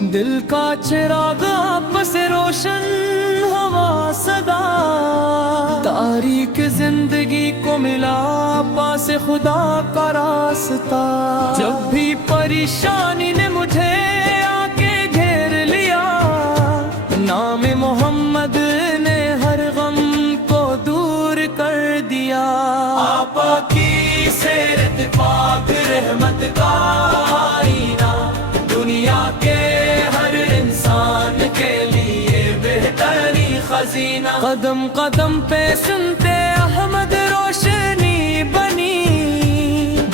دل کا چراغ آپ سے روشن ہوا صدا، تاریک زندگی کو ملا پاس خدا کا راستہ۔ جب بھی پریشانی نے مجھے آ کے گھیر لیا، نام محمد نے ہر غم کو دور کر دیا۔ آقا کی سیرت پاک رحمت کا آئینہ، دنیا کے ہر انسان کے لیے بہترین خزینہ۔ قدم قدم پہ سنتے احمد روشنی بنی،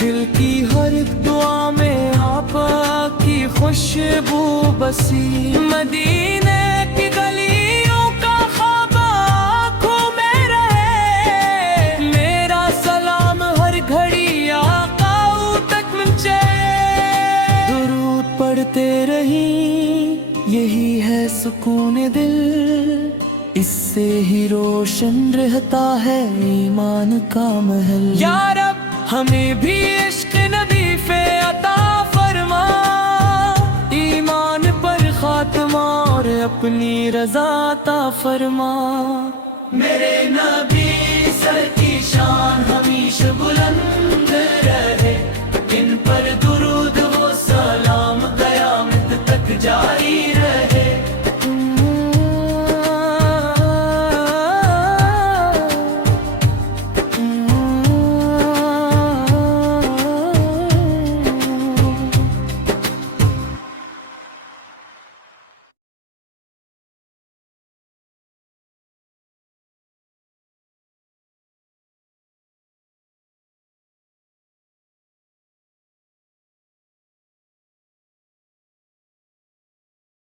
دل کی ہر ایک دعا میں آقا کی خوشبو بسی۔ مدینے کی گلیوں کا خواب آنکھوں میں رہے، میرا سلام ہر گھڑی آقا تک پہنچے۔ درود پڑھتے رہیں، یہی ہے سکون دل، اس سے ہی روشن رہتا ہے ایمان کا محل۔ یا رب ہمیں بھی عشق نبی پہ عطا فرما، ایمان پر خاتمہ اور اپنی رضا عطا فرما۔ میرے نبی سر کی شان ہمیشہ بلند رہے، ان پر درود و سلام قیامت تک جائے۔